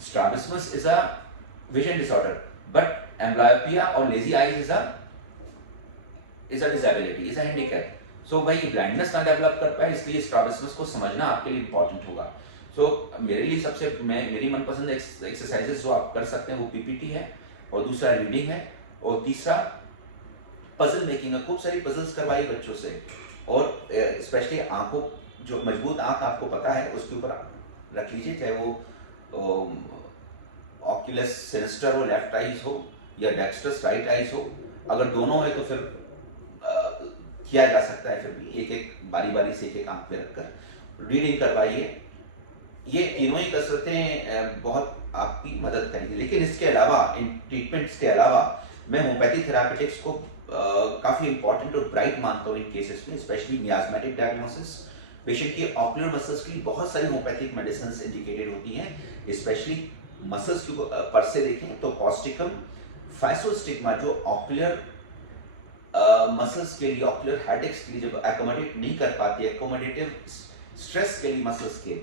Strabismus is a vision disorder, but amblyopia और lazy eyes is a disability, is a handicap. So भाई ये blindness ना develop कर पाए, इसलिए स्ट्रैबिस्मस को समझना आपके लिए इंपॉर्टेंट होगा। सो मेरे लिए सबसे मेरी मनपसंद एक्सरसाइजेस जो आप कर सकते हैं वो पीपीटी है, और दूसरा रीडिंग है, और तीसरा पजल मेकिंग है। खूब सारी पजल्स करवाइए बच्चों से, और स्पेशली आंखों, जो मजबूत आंख आपको पता है उसके ऊपर रख लीजिए, चाहे वो ऑक्यूलस सिनिस्टर हो लेफ्ट आईज हो, या डेक्स्ट्रस राइट आईज हो। अगर दोनों है तो फिर किया जा सकता है, फिर भी एक एक बारी बारी से एक एक आंख पे रखकर रीडिंग करवाइए। ये तीनों ही कसरतें बहुत आपकी मदद करेंगी। लेकिन इसके अलावा, इन ट्रीटमेंट्स के अलावा, मैं होम्योपैथी थेरापेटिक्स को काफ़ी इंपॉर्टेंट और ब्राइट मानता हूँ इन केसेस में, स्पेशली मियास्मेटिक डायग्नोसिस। पेशेंट की ऑक्यूलर मसल्स की बहुत सारी होम्योपैथिक मेडिसिन इंडिकेटेड होती हैं, स्पेशली मसल्स की पर से देखें तो कॉस्टिकम, फाइसोस्टिग्मा, जो ऑक्यूलर मसल्स के लिए, ऑक्यूलर हेडेक्स के लिए जब एकोमोडेट नहीं कर पाती है, एकोमोडेटिव स्ट्रेस के लिए मसल्स के,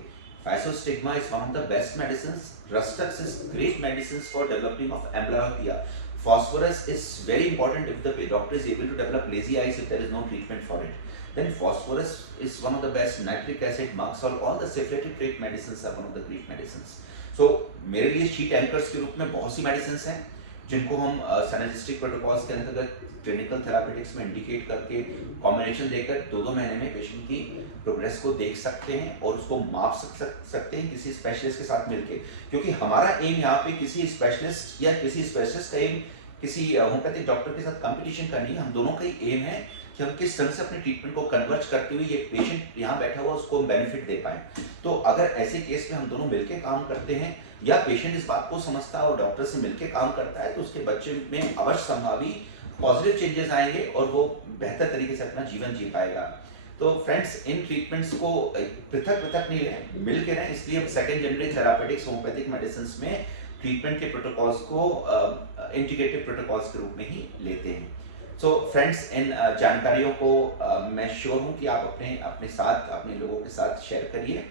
physostigma is one of the best medicines. Rhus tox is great medicines for developing of amblyopia. Phosphorus is very important if the doctor is able to develop lazy eyes if there is no treatment for it. Then phosphorus is one of the best. Nitric acid, Maxol, all the cephalic trait medicines are one of the great medicines. So मेरे लिए sheet anchors के रूप में बहुत सी medicine हैं जिनको हम synergistic protocols के अंतर्गत क्लिनिकल थेरापेटिक्स में इंडिकेट करके कॉम्बिनेशन देकर 2-2 महीने में पेशेंट की प्रोग्रेस को देख सकते हैं और उसको माप सकते हैं किसी स्पेशलिस्ट के साथ मिलके। क्योंकि हमारा एम यहाँ पे किसी स्पेशलिस्ट या किसी स्पेशलिस्ट का एम किसी होम्योपैथिक डॉक्टर के साथ कंपटीशन का नहीं, हम दोनों का ही एम है कि हम किस तरह से अपने ट्रीटमेंट को कन्वर्ज करते हुए ये पेशेंट यहाँ बैठा हुआ उसको हम बेनिफिट दे पाए। तो अगर ऐसे केस में हम दोनों मिलकर काम करते हैं, या पेशेंट इस बात को समझता है और डॉक्टर से मिलकर काम करता है, तो उसके बच्चे में अवश्य संभावी पॉजिटिव चेंजेस आएंगे और वो बेहतर तरीके से अपना जीवन जी पाएगा। तो फ्रेंड्स, इन ट्रीटमेंट्स को पृथक पृथक नहीं रहें, मिल के रहें। इसलिए हम second generation therapeutics homeopathic medicine में ट्रीटमेंट के प्रोटोकॉल्स को इंटीग्रेटिव प्रोटोकॉल्स के रूप में ही लेते हैं। सो फ्रेंड्स, इन जानकारियों को मैं श्योर हूँ कि आप अपने साथ, अपने लोगों के साथ शेयर करिए।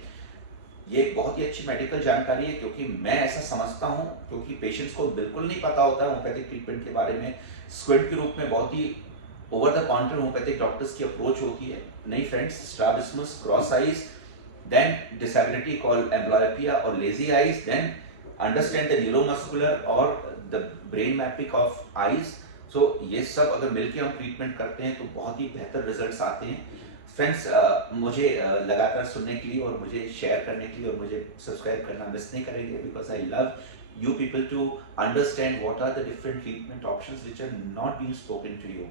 ये एक बहुत ही अच्छी मेडिकल जानकारी है, क्योंकि मैं ऐसा समझता हूँ, क्योंकि पेशेंट्स को बिल्कुल नहीं पता होता है होम्योपैथिक ट्रीटमेंट के बारे में। स्क्विड के रूप में बहुत ही over the counter homeopathic doctors की अप्रोच होती है। नहीं friends, strabismus, cross eyes, then disability called amblyopia और lazy eyes, then understand the neuromuscular और the brain mapping of eyes. So ये सब अगर मिलकर हम ट्रीटमेंट करते हैं तो बहुत ही बेहतर रिजल्ट्स आते हैं। फ्रेंड्स, मुझे लगातार सुनने के लिए और मुझे शेयर करने के लिए और मुझे सब्सक्राइब करना मिस नहीं करेंगे, because I love you people to understand what are the different treatment options which are not being spoken to you.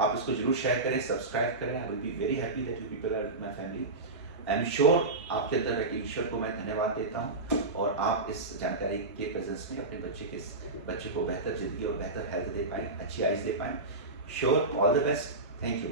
आप इसको जरूर शेयर करें, सब्सक्राइब करें। I will be very happy that you people are my family. I am sure आपके अंदर रखे ईश्वर को मैं धन्यवाद देता हूँ, और आप इस जानकारी के प्रेजेंस में अपने बच्चे को बेहतर जिंदगी और बेहतर हेल्थ दे पाएं, अच्छी आइज दे पाएं। Sure, all the best, thank you.